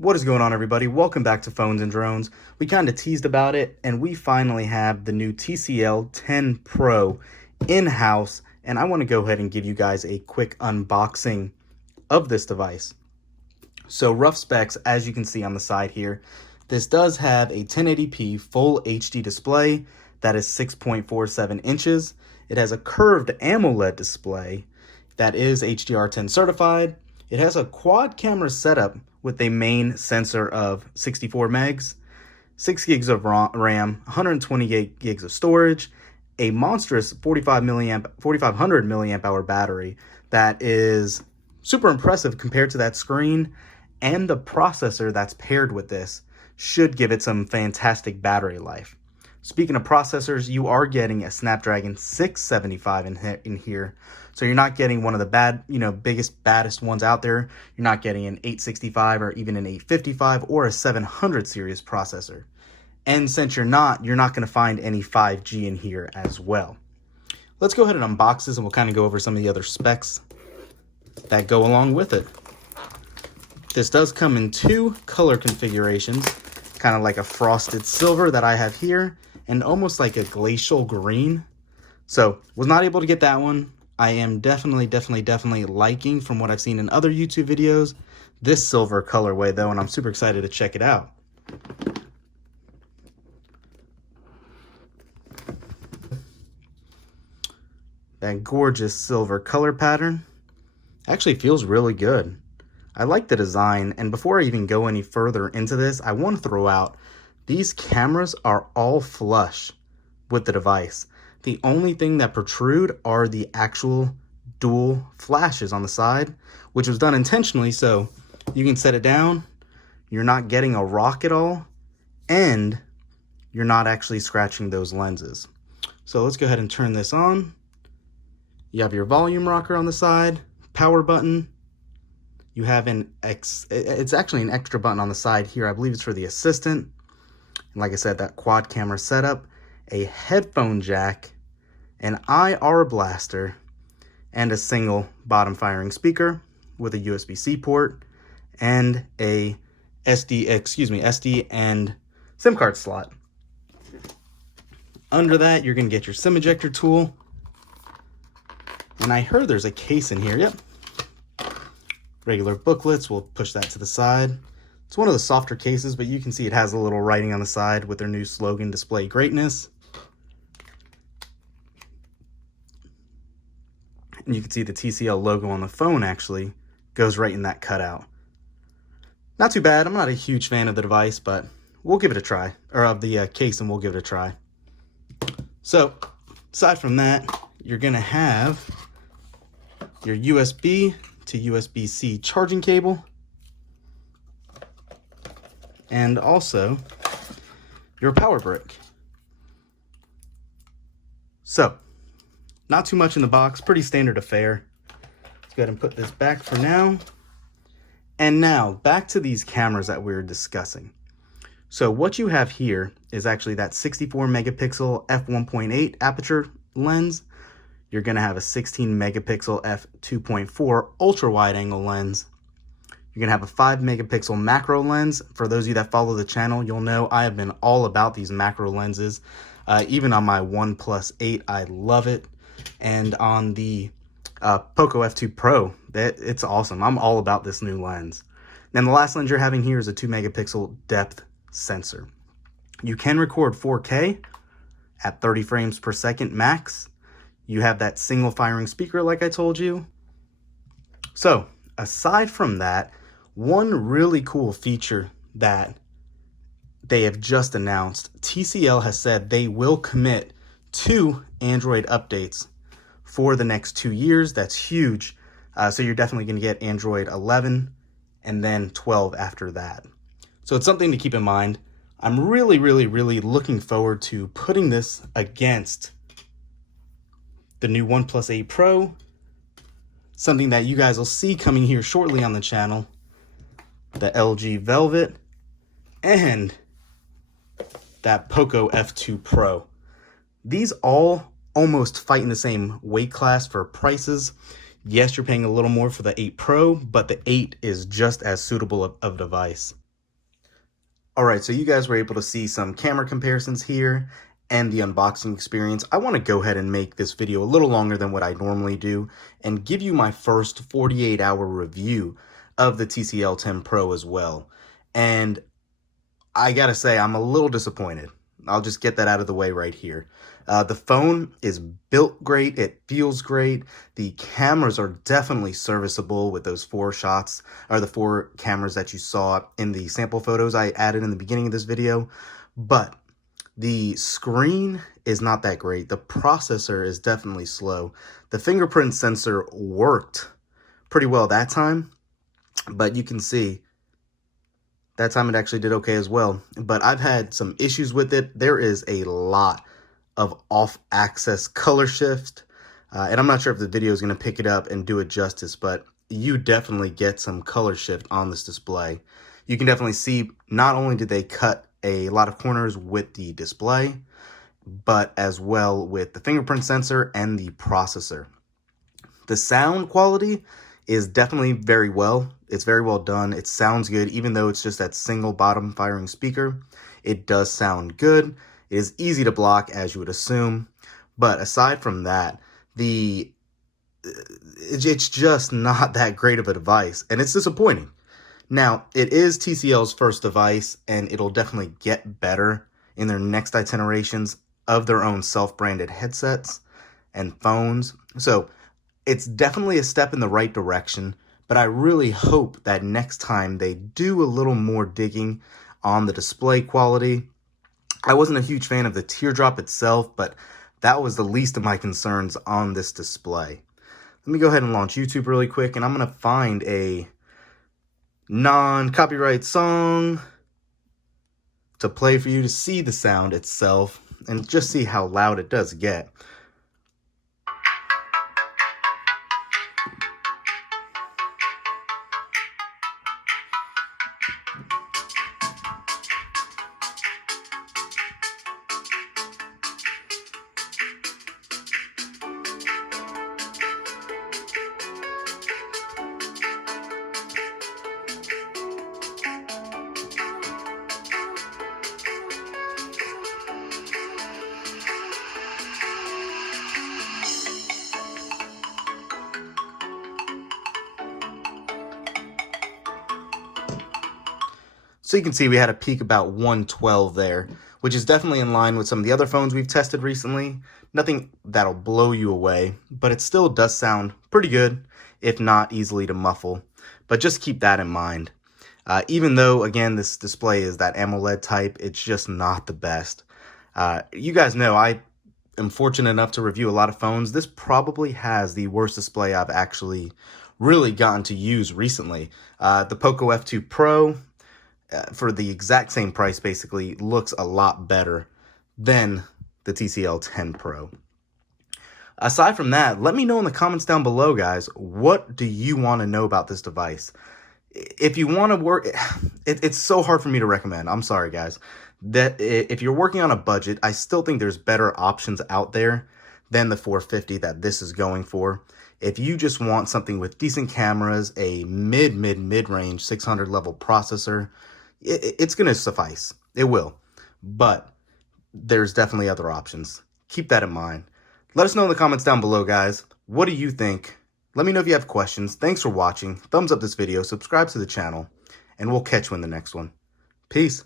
What is going on, everybody? Welcome back to Phones and Drones. We kind of teased about it, and we finally have the new TCL10 Pro in-house, and I want to go ahead and give you guys a quick unboxing of this device. So rough specs, as you can see on the side here, this does have a 1080p full HD display that is 6.47 inches. It has a curved AMOLED display that is HDR10 certified. It has a quad camera setup with a main sensor of 64 megs, 6 gigs of RAM, 128 gigs of storage, a monstrous 4500 milliamp hour battery that is super impressive compared to that screen, and the processor that's paired with this should give it some fantastic battery life. Speaking of processors, you are getting a Snapdragon 675 in here. So you're not getting one of the baddest ones out there. You're not getting an 865 or even an 855 or a 700 series processor. And since you're not going to find any 5G in here as well. Let's go ahead and unbox this and we'll kind of go over some of the other specs that go along with it. This does come in two color configurations, kind of like a frosted silver that I have here, and almost like a glacial green. So was not able to get that one. I am definitely liking, from what I've seen in other YouTube videos, this silver colorway though, and I'm super excited to check it out. That gorgeous silver color pattern actually feels really good. I like the design, and before I even go any further into this, I want to throw out these cameras are all flush with the device. The only thing that protrude are the actual dual flashes on the side, which was done intentionally so you can set it down, you're not getting a rock at all, and you're not actually scratching those lenses. So let's go ahead and turn this on. You have your volume rocker on the side, power button. You have it's actually an extra button on the side here. I believe it's for the assistant. And like I said, that quad camera setup, a headphone jack, an IR blaster, and a single bottom firing speaker with a USB-C port and a SD and SIM card slot. Under that, you're going to get your SIM ejector tool. And I heard there's a case in here. Yep. Regular booklets, we'll push that to the side. It's one of the softer cases, but you can see it has a little writing on the side with their new slogan, Display Greatness. And you can see the TCL logo on the phone actually goes right in that cutout. Not too bad. I'm not a huge fan of the device, but we'll give it a try, or of the case, and we'll give it a try. So, aside from that, you're going to have your USB to USB-C charging cable, and also your power brick. So, not too much in the box, pretty standard affair. Let's go ahead and put this back for now. And now, back to these cameras that we were discussing. So what you have here is actually that 64 megapixel f1.8 aperture lens. You're going to have a 16 megapixel f2.4 ultra wide angle lens. You're going to have a 5 megapixel macro lens. For those of you that follow the channel, you'll know I have been all about these macro lenses. Even on my OnePlus 8, I love it. And on the Poco F2 Pro, it's awesome. I'm all about this new lens. And the last lens you're having here is a 2 megapixel depth sensor. You can record 4K at 30 frames per second max. You have that single firing speaker like I told you. So aside from that, one really cool feature that they have just announced, TCL has said they will commit 2 Android updates for the next 2 years. That's huge. So you're definitely going to get Android 11 and then 12 after that. So it's something to keep in mind. I'm really looking forward to putting this against the new OnePlus 8 Pro, something that you guys will see coming here shortly on the channel, the LG Velvet, and that Poco F2 Pro. These all almost fight in the same weight class for prices. Yes, you're paying a little more for the 8 Pro, but the 8 is just as suitable of a device. All right, so you guys were able to see some camera comparisons here and the unboxing experience. I want to go ahead and make this video a little longer than what I normally do and give you my first 48-hour review of the TCL 10 Pro as well. And I gotta say, I'm a little disappointed. I'll just get that out of the way right here. The phone is built great. It feels great. The cameras are definitely serviceable with those 4 shots, or the 4 cameras that you saw in the sample photos I added in the beginning of this video. But the screen is not that great. The processor is definitely slow. The fingerprint sensor worked pretty well that time, but you can see that time it actually did okay as well. But I've had some issues with it. There is a lot of off-axis color shift. And I'm not sure if the video is going to pick it up and do it justice, but you definitely get some color shift on this display. You can definitely see not only did they cut a lot of corners with the display, but as well with the fingerprint sensor and the processor. The sound quality is definitely very well. It's very well done. It sounds good, even though it's just that single bottom firing speaker. It does sound good. It is easy to block, as you would assume. But aside from that, it's just not that great of a device, and it's disappointing. Now, it is TCL's first device, and it'll definitely get better in their next iterations of their own self-branded headsets and phones. So it's definitely a step in the right direction, but I really hope that next time they do a little more digging on the display quality. I wasn't a huge fan of the teardrop itself, but that was the least of my concerns on this display. Let me go ahead and launch YouTube really quick, and I'm going to find a non-copyright song to play for you to see the sound itself and just see how loud it does get. So you can see we had a peak about 112 there, which is definitely in line with some of the other phones we've tested recently. Nothing that'll blow you away, but it still does sound pretty good, if not easily to muffle. But just keep that in mind. Even though, again, this display is that AMOLED type, it's just not the best. You guys know I am fortunate enough to review a lot of phones. This probably has the worst display I've actually really gotten to use recently. The Poco F2 Pro, for the exact same price, basically looks a lot better than the TCL10 Pro. Aside from that, let me know in the comments down below, guys, what do you want to know about this device? If you want to work, it's so hard for me to recommend. I'm sorry, guys. That if you're working on a budget, I still think there's better options out there than the $450 that this is going for. If you just want something with decent cameras, a mid-range 600 level processor, it's going to suffice. It will. But there's definitely other options. Keep that in mind. Let us know in the comments down below, guys. What do you think? Let me know if you have questions. Thanks for watching. Thumbs up this video, subscribe to the channel, and we'll catch you in the next one. Peace.